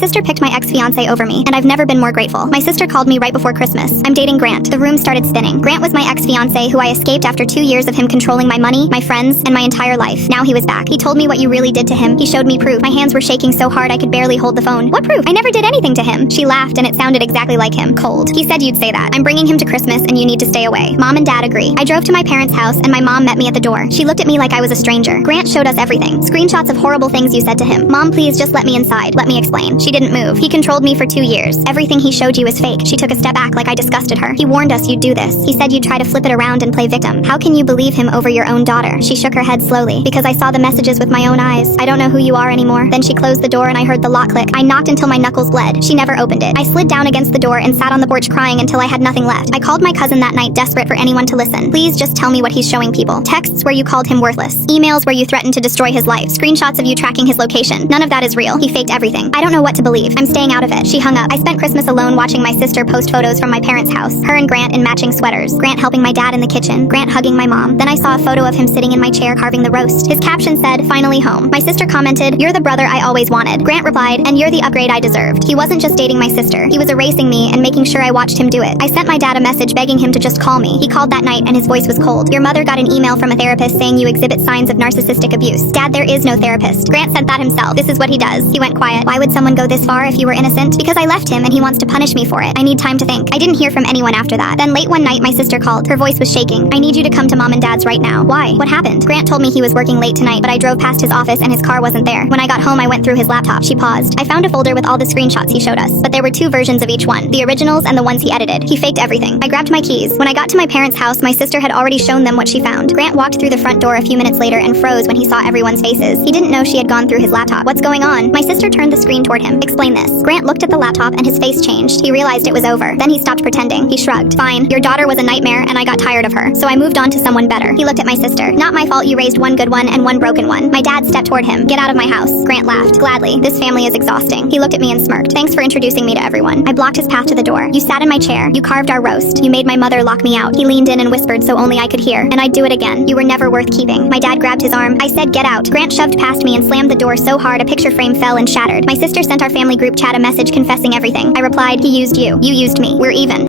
sister picked my ex-fiance over me, and I've never been more grateful. My sister called me right before Christmas. I'm dating Grant. The room started spinning. Grant was my ex-fiance who I escaped after 2 years of him controlling my money, my friends, and my entire life. Now he was back. He told me what you really did to him. He showed me proof. My hands were shaking so hard I could barely hold the phone. What proof? I never did anything to him. She laughed, and it sounded exactly like him. Cold. He said you'd say that. I'm bringing him to Christmas, and you need to stay away. Mom and Dad agree. I drove to my parents' house, and my mom met me at the door. She looked at me like I was a stranger. Grant showed us everything. Screenshots of horrible things you said to him. Mom, please just let me inside. Let me explain. She didn't move. He controlled me for 2 years. Everything he showed you is fake. She took a step back like I disgusted her. He warned us you'd do this. He said you'd try to flip it around and play victim. How can you believe him over your own daughter? She shook her head slowly. Because I saw the messages with my own eyes. I don't know who you are anymore. Then she closed the door and I heard the lock click. I knocked until my knuckles bled. She never opened it. I slid down against the door and sat on the porch crying until I had nothing left. I called my cousin that night, desperate for anyone to listen. Please just tell me what he's showing people. Texts where you called him worthless. Emails where you threatened to destroy his life. Screenshots of you tracking his location. None of that is real. He faked everything. I don't know what to believe. I'm staying out of it. She hung up. I spent Christmas alone watching my sister post photos from my parents' house. Her and Grant in matching sweaters. Grant helping my dad in the kitchen. Grant hugging my mom. Then I saw a photo of him sitting in my chair carving the roast. His caption said, "Finally home." My sister commented, "You're the brother I always wanted." Grant replied, "And you're the upgrade I deserved." He wasn't just dating my sister. He was erasing me and making sure I watched him do it. I sent my dad a message begging him to just call me. He called that night and his voice was cold. "Your mother got an email from a therapist saying you exhibit signs of narcissistic abuse." Dad, there is no therapist. Grant sent that himself. This is what he does. He went quiet. Why would someone go this far if you were innocent? Because I left him and he wants to punish me for it. I need time to think. I didn't hear from anyone after that. Then late one night my sister called. Her voice was shaking. "I need you to come to Mom and Dad's right now." Why? What happened? Grant told me he was working late tonight, but I drove past his office and his car wasn't there. When I got home I went through his laptop. She paused. I found a folder with all the screenshots he showed us, but there were 2 versions of each one. The originals and the ones he edited. He faked everything. I grabbed my keys. When I got to my parents' house, my sister had already shown them what she found. Grant walked through the front door a few minutes later and froze when he saw everyone's faces. He didn't know she had gone through his laptop. What's going on? My sister turned the screen toward him. Explain this. Grant looked at the laptop and his face changed. He realized it was over. Then he stopped pretending. He shrugged. Fine, your daughter was a nightmare and I got tired of her. So I moved on to someone better. He looked at my sister. Not my fault you raised one good one and one broken one. My dad stepped toward him. Get out of my house. Grant laughed. Gladly. This family is exhausting. He looked at me and smirked. Thanks for introducing me to everyone. I blocked his path to the door. You sat in my chair. You carved our roast. You made my mother lock me out. He leaned in and whispered so only I could hear. And I'd do it again. You were never worth keeping. My dad grabbed his arm. I said get out. Grant shoved past me and slammed the door so hard a picture frame fell and shattered. My sister sent our family group chat a message confessing everything. I replied, he used you. You used me. We're even.